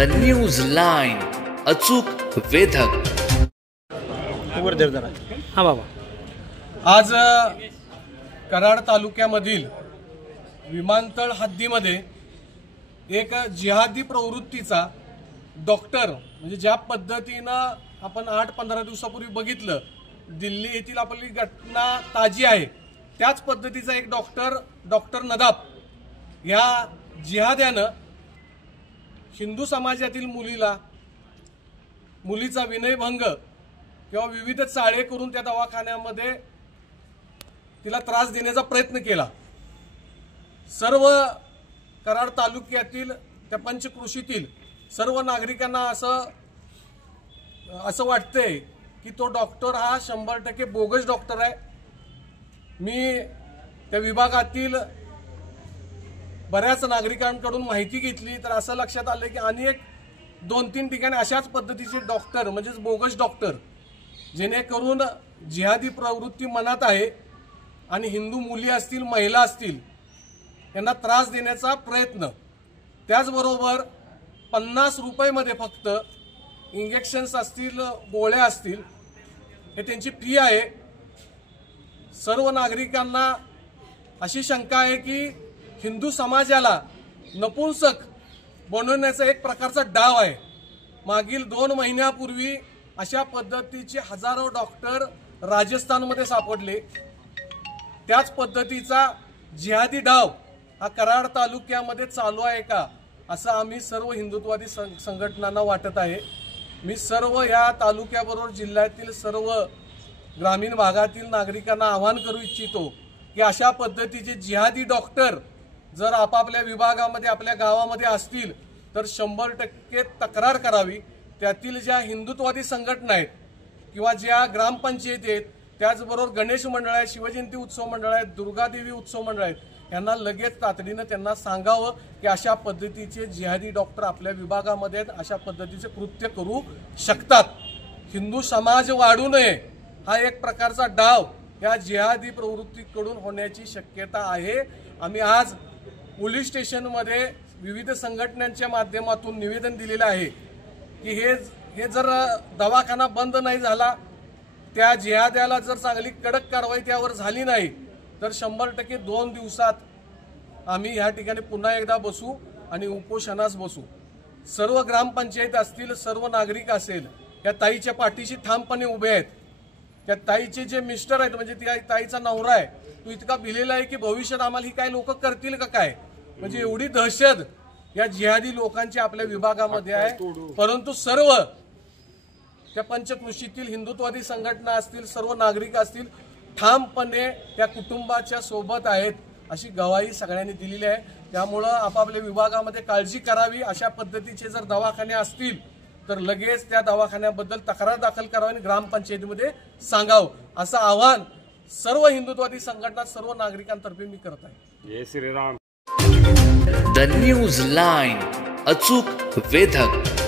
The news line, अचूक वेधक. हा बाबा, आज कराड तालुक्यामधील विमानतळ हद्दीमध्ये एक जिहादी प्रवृत्तीचा डॉक्टर, म्हणजे ज्या पद्धतीनं आपण 8-15 दिवसापूर्वी बघितलं, दिल्ली येथील आपली घटना ताजी आहे, त्याच पद्धतीचा एक डॉक्टर नदाब या जिहाद्यानं हिंदू समाजातील मुलीचा विनयभंग किंवा विविध चाळे करून त्या दवाखान्यामध्ये तिला त्रास देण्याचा प्रयत्न केला. सर्व कराड तालुक्यातील त्या पंचक्रोशीतील सर्व नागरिकांना असं वाटतंय की तो डॉक्टर हा 100% बोगस डॉक्टर आहे. मी त्या विभागातील बऱ्याच नागरिकांकडून माहिती घेतली तर असं लक्षात आलं की अनेक 2-3 ठिकाणी अशाच पद्धतीचे डॉक्टर म्हणजेच बोगस डॉक्टर, जेणेकरून जिहादी प्रवृत्ती मनात आहे आणि हिंदू मुली असतील, महिला असतील, यांना त्रास देण्याचा प्रयत्न. त्याचबरोबर 50 रुपयामध्ये फक्त इंजेक्शन्स असतील, गोळ्या असतील, हे त्यांची फी आहे. सर्व नागरिकांना अशी शंका आहे की हिंदू समाजाला नपुंसक बनवण्याचा एक प्रकारचा डाव आहे. मागील 2 महिन्यापूर्वी अशा पद्धतीचे हजारो डॉक्टर राजस्थानमध्ये सापडले. त्याच पद्धतीचा जिहादी डाव हा कराड तालुक्यामध्ये चालू आहे का, असं आम्ही सर्व हिंदुत्ववादी संघटनांना वाटत आहे. मी सर्व या तालुक्याबरोबर जिल्ह्यातील सर्व ग्रामीण भागातील नागरिकांना आवाहन करू इच्छितो की अशा पद्धतीचे जिहादी डॉक्टर जर आपापल्या विभागामध्ये, आपल्या गावामध्ये असतील तर 100% तक्रार करावी. त्यातील ज्या हिंदुत्ववादी संघटना आहेत किंवा ज्या ग्रामपंचायती आहेत, त्याचबरोबर गणेश मंडळ आहे, शिवजयंती उत्सव मंडळ आहे, दुर्गादेवी उत्सव मंडळ आहेत, यांना लगेच तातडीनं त्यांना सांगावं की अशा पद्धतीचे जिहादी डॉक्टर आपल्या विभागामध्ये आहेत, अशा पद्धतीचे कृत्य करू शकतात. हिंदू समाज वाढू नये हा एक प्रकारचा डाव या जिहादी प्रवृत्तीकडून होण्याची शक्यता आहे. आम्ही आज पोलीस स्टेशनमध्ये विविध संघटनांच्या माध्यमातून निवेदन दिलेलं आहे की हे जर दवाखाना बंद नाही झाला, त्या जिहाद्याला जर चांगली कडक कारवाई त्यावर झाली नाही तर 100% 2 दिवसात आम्ही ह्या ठिकाणी पुन्हा एकदा बसू आणि उपोषणास बसू. सर्व ग्रामपंचायत असतील, सर्व नागरिक असेल, या ताईच्या पाठीशी ठामपणे उभे आहेत. त्या ताईचे जे मिस्टर आहेत, म्हणजे त्या ताईचा नवरा आहे, तो इतका भिलेला आहे की भविष्यात आम्हाला ही काय लोक करतील का काय, म्हणजे एवढी दहशत या जिहादी लोकांची आपल्या विभागामध्ये आहे. परंतु सर्व त्या पंचक्रोशीतील हिंदुत्ववादी संघटना असतील, सर्व नागरिक असतील, ठामपणे त्या कुटुंबाच्या सोबत आहेत अशी गवाही सगळ्यांनी दिलेली आहे. त्यामुळं आपापल्या विभागामध्ये काळजी करावी. अशा पद्धतीचे जर दवाखाने असतील तर लगेच त्या दवाखान्याबद्दल तक्रार दाखल करावी आणि ग्रामपंचायतीमध्ये सांगावं, असं आवाहन सर्व हिंदुत्ववादी संघटना, सर्व नागरिकांतर्फे मी करत आहे. जय श्रीराम. द न्यूज लाईन, अचूक वेधक.